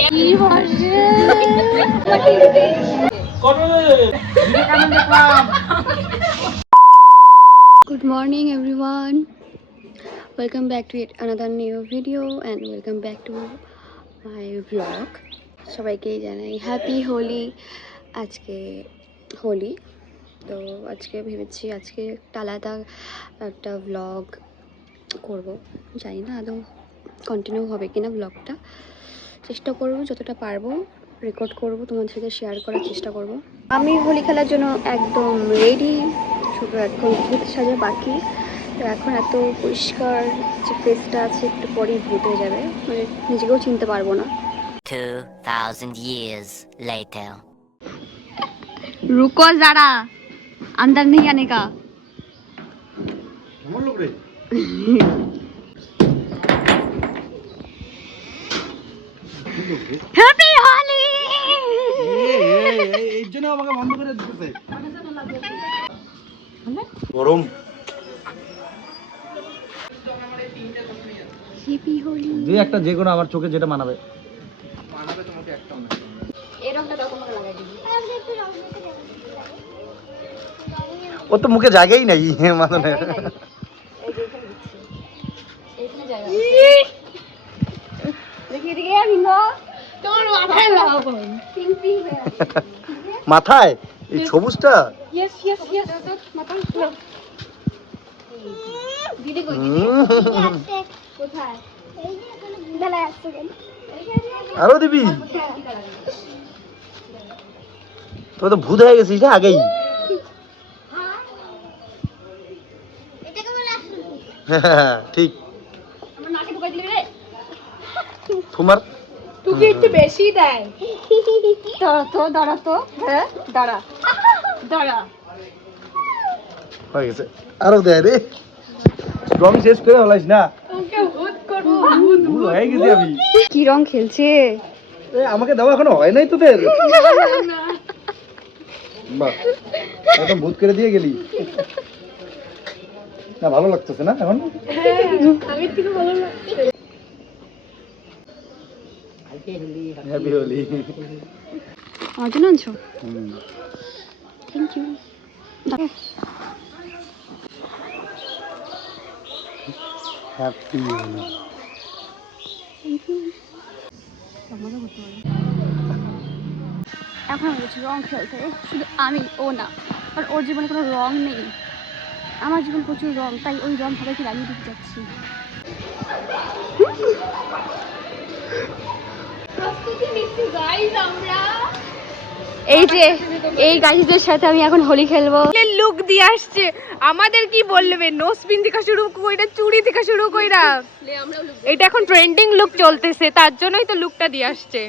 Good morning everyone, welcome back to yet another new video and welcome back to my vlog. সবাইকে জানাই happy Holi. আজকে হোলি তো আজকে ভেবেছি আজকে আলাদা একটা ভ্লগ করব, জানি না আদৌ কন্টিনিউ হবে কিনা ব্লগটা। চেষ্টা করব যতটা পারবো রেকর্ড করব, তোমাদের সাথে শেয়ার করার চেষ্টা করব। আমি হোলি খেলার জন্য একদম রেডি, শুধু এখন ভূত সাজা বাকি। তো এখন এত পরিষ্কার যে ফেসটা আছে একটু পরেই ভূত হয়ে যাবে, মানে নিজেকেও চিনতে পারবো না। 2000 years later. रुको जरा, अंदर नहीं आने का। হ্যাপি হোলি। এই জন্য আমাকে বন্ধ করে দিতেছে গরম। হ্যাপি হোলি। যে একটা যে কোনো আমার চোখে যেটা মানাবে তোমাকে একটা না এই রংটা দাও, তোমাকে লাগাই দিই। ও তো মুখে জায়গাই নাই মাথায়। এই যে এখানে দিচ্ছি, এখানে জায়গা দেখি দিকে বিন্দু তোমার মাথায় লাগাও কোন পিঙ্ক পিঙ্ক হয়ে আছে মাথায় এই সবুজটা। ইয়েস ইয়েস ইয়েস মাথায় লাগাও। দিদি কই দিদি কোথায়? এই যে এখানে বুদালা আসছে কেন? আরো দিবি? তো তো ভূত হয়ে গেছিস না আগেই। হ্যাঁ ঠিক। আমার নাকে ঢুকাই দিলি রে। তোমার তুই একটু বেশি দেয়। দাঁড়া তো হ্যাঁ দাঁড়া দাঁড়া হয়ে গেছে। আরো দেয় রে, রং শেষ করে হলাইস না। ওকে ভূত করব, ভূত হয়ে গেছি আমি। কি রং খেলছে? আমাকে দাও, এখনো হয় নাই তোদের। বাহ, একদম ভূত করে দিয়ে গেলি না। ভালো লাগতেছে না এখন? আমি থেকে ভালো লাগছে। হ্যাপি হোলি। আমার জন্য আনছো? Thank you. হ্যাপি হোলি। এখন আমি বলছি রং খেলতে, শুধু আমি ও না, আর ওর জীবনে কোনো রং নেই। আমার জীবনে প্রচুর রং, তাই ওই রং সবাইকে লাগিয়ে দিতে যাচ্ছি। এই যে এই গাইজদের সাথে আমি এখন হোলি খেলবো। লুক দিয়ে আসছে, আমাদের কি বলবে? নোসপিন থেকে শুরু কইরা, চুড়ি থেকে শুরু কইরা, এটা এখন ট্রেন্ডিং লুক চলতেছে, তার জন্যই তো লুকটা দিয়ে আসছে।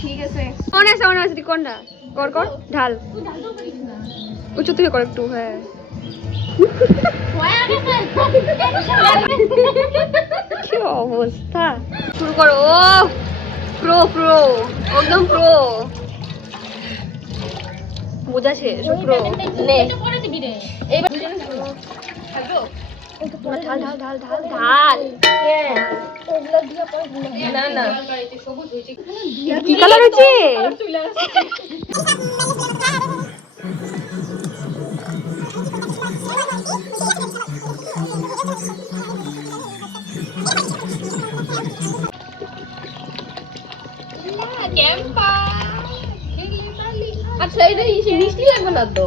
ঠিক আছে, অনেক কোনটা কর কর ঢাল উঁচু থেকে কর একটু। হ্যাঁ কি অবস্থা, শুরু করো। ও প্রো প্রো একদম প্রো, বোঝাছে সব প্রো। নে এইবার ঢাল ঢাল ঢাল ঢাল ঢাল। না না, কি কালার হয়েছে? আচ্ছা এটা মিষ্টি লাগবে না তো?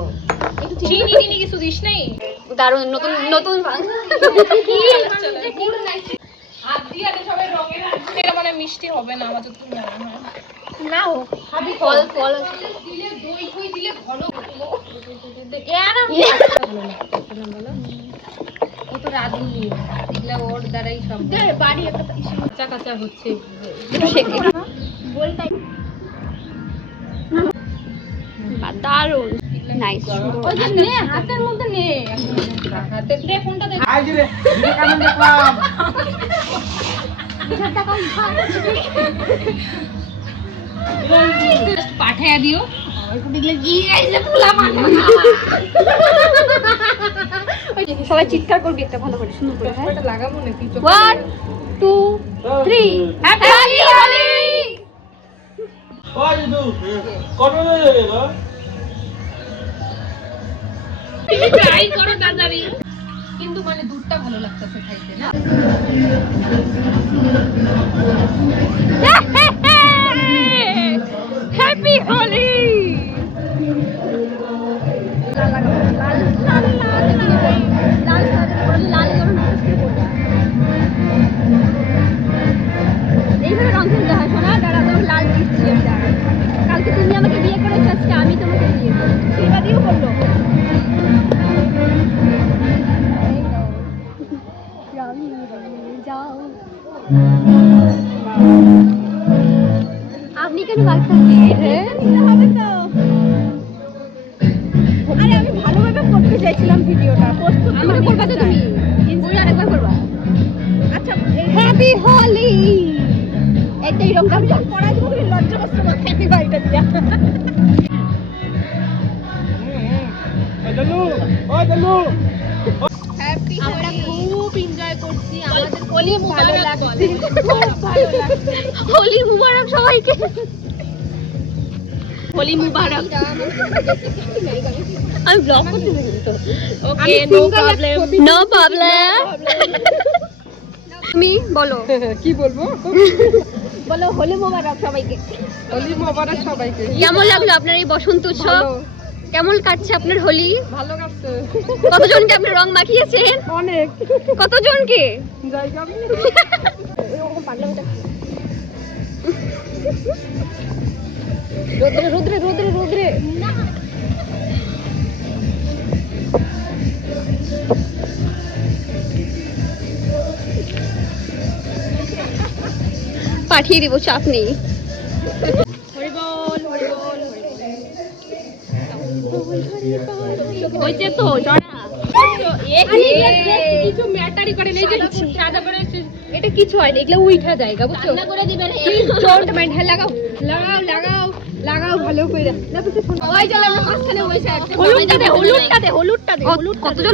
চিনি টিনি কিছু দিস নাই? দারুণ নতুন নতুন হাত দিয়ে আগে সবাই রঙের হাত এটা মানে মিষ্টি হবে না আমার যতটুকু মনে হয়। না হোক, ফল ফল দিলে দই ফই দিলে ভালো হতো। ও তো রাঁধুনি, এগুলা ওর দ্বারাই সব বাড়ি একটা কাঁচা কাঁচা হচ্ছে। বলতাই দারুণ নাইস। হাতের মধ্যে নে, হাতে দে ফোনটা দে। আই রে কারণ দেখলাম পাঠাইয়া দিও দেখলে কি গাইছে ফুলা মাথা সবাই চিৎকার করবি একটা ভালো করে সুন্দর করে হ্যাঁ লাগাবো নাকি 1 2 3 হ্যাপি হোলি ট্রাই করো তাড়াতাড়ি কিন্তু মানে দুধটা ভালো লাগতেছে খাইতে না হ্যাপি হোলি এইভাবে রং খেলতে হয় শোনা দাঁড়া তো লাল দিচ্ছি আমি দাঁড়া কালকে তুমি আমাকে বিয়ে করেছো আজকে আমি তোমাকে বিয়ে করবো শিবাদিও বললো যাও আপনি কেন বাচ্চা হবে তো আরে আমি ভালোভাবে করতে চাইছিলাম ভিডিওটা পোস্ট করতে করবা তো তুমি ওই আরেকবার করবা আচ্ছা হ্যাপি হোলি এইটাই রংটা পড়া দিব তুমি লজ্জা কষ্ট মাথায় দিবা এটা দিয়া হ্যাপি আমরা খুব এনজয় করছি আমাদের হোলি ভালো লাগছে হোলি মুবারক সবাইকে হোলি মুবারক আমি ব্লগ করতেছি কিন্তু okay no problem no problem তুমি বলো কি বলবো বলো হোলি মুবারক সবাইকে হোলি মুবারক সবাইকে কেমন লাগলো আপনার এই বসন্ত উৎসব কেমন কাটছে আপনার হোলি ভালো কাটছে কতজনকে আপনি রং মাখিয়েছেন অনেক কতজনকে জায়গা রোদ্রে রোদ্রে রোদ্রে রোদ্রে পাঠিয়ে দিব চাপ নেই হইছে তো কিছু ম্যাটারই করে নেই যে সাদা করে এটা কিছু হয় না এগুলো উইঠা জায়গা বুঝছো রান্না করে দিবেন ডোন্ট মাইন্ড হ্যাঁ লাগাও লাগাও লাগাও লাগাও ভালো করে না কিছু শোনো ওই চলে আমরা মাঝখানে বসে একটা হলুদটা দে হলুদটা দে হলুদটা দে হলুদ কতজন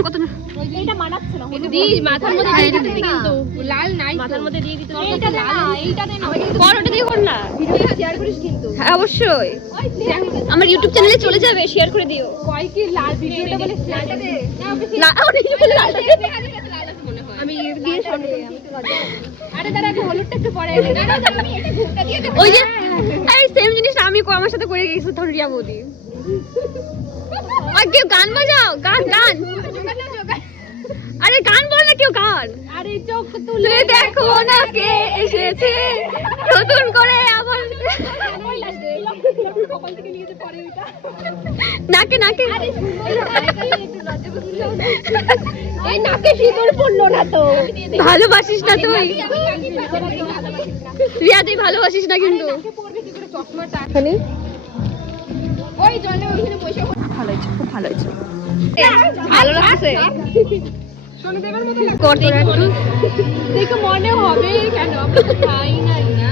এটা মানাচ্ছে না দি মাথার মধ্যে দিয়ে দিতে কিন্তু লাল নাই মাথার মধ্যে দিয়ে দিতে এইটা লাল এইটা দে না বড়টা দিয়ে কর না ভিডিও শেয়ার করিস কিন্তু হ্যাঁ অবশ্যই আমার ইউটিউব চ্যানেলে চলে যাবে শেয়ার করে দিও কয় কি লাল ভিডিওটা বলে লালটা দে আমি দিয়ে শোনো আরে দাঁড়া একটু হলুদটা একটু পরে দাঁড়া আমি এটা ঘুরটা দিয়ে দেব ওই যে এই সেম জিনিস আমি আমার সাথে করে গেছি তখন রিয়া বৌদি আর কেউ গান বাজাও গান গান আরে গান বল না কেউ গান আরে চোখ তুলে দেখো না কে এসেছে নতুন করে আবার কপাল থেকে নিয়ে যে পরে ওইটা নাকে নাকে এই নাকে সিঁদুর পড়লো না তো ভালোবাসিস না তুই রিয়া তুই ভালোবাসিস না কিন্তু চশমাটা এখানে ওই জলে ওইখানে বসে ভালো হয়েছে খুব ভালো হয়েছে ভালো লাগছে শোনো দেবার মতো লাগে কর তোরা একটু দেখে মনে হবে কেন আমরা তো খাই নাই না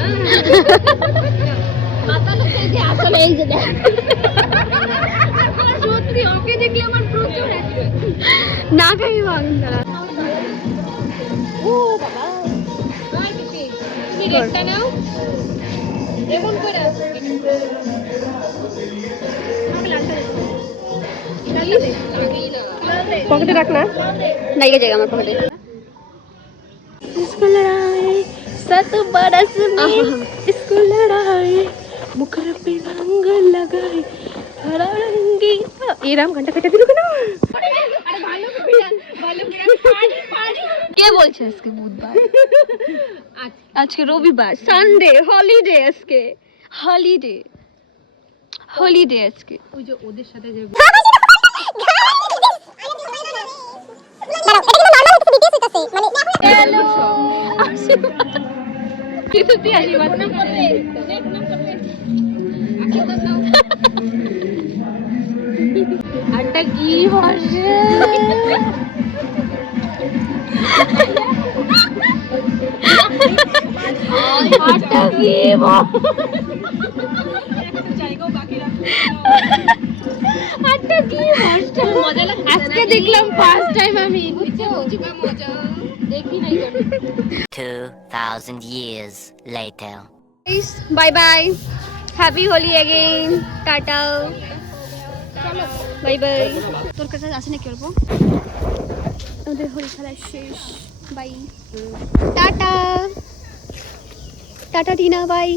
মাথা লোকে যে আসলে এই যে দেখ সত্যি ওকে দেখলে আমার প্রচুর আছে না খাই বাংলা ও বাবা ওই দিদি তুমি রেটটা নাও এমন করে পকেটে রাখ না नहीं जाएगा हमारे पकड़े इसको लड़ाए 7 बरस में इसको लड़ाए मुखर पे रंग लगाए हरा रंगी ये राम घंटा कटा दिलो केन अरे भालो पानी पानी কে বলছে আজকে বুধবার আজকে রবিবার সানডে হলিডে আজকে হলিডে হলিডে আজকে ওই যে ওদের সাথে যে কিছু তুই আসি বাদ আটা কি হচ্ছে আটা কি আটটা কি মজা মজা লাগে আজকে দেখলাম ফার্স্ট টাইম আমি বুঝছো মজা দেখি নাই 2,000 years later. Bye bye, happy Holi again, tata, bye bye. তোর কাছে আসে না কি বলবো, আমাদের হোলি খেলা শেষ, bye, tata tata Tina, by.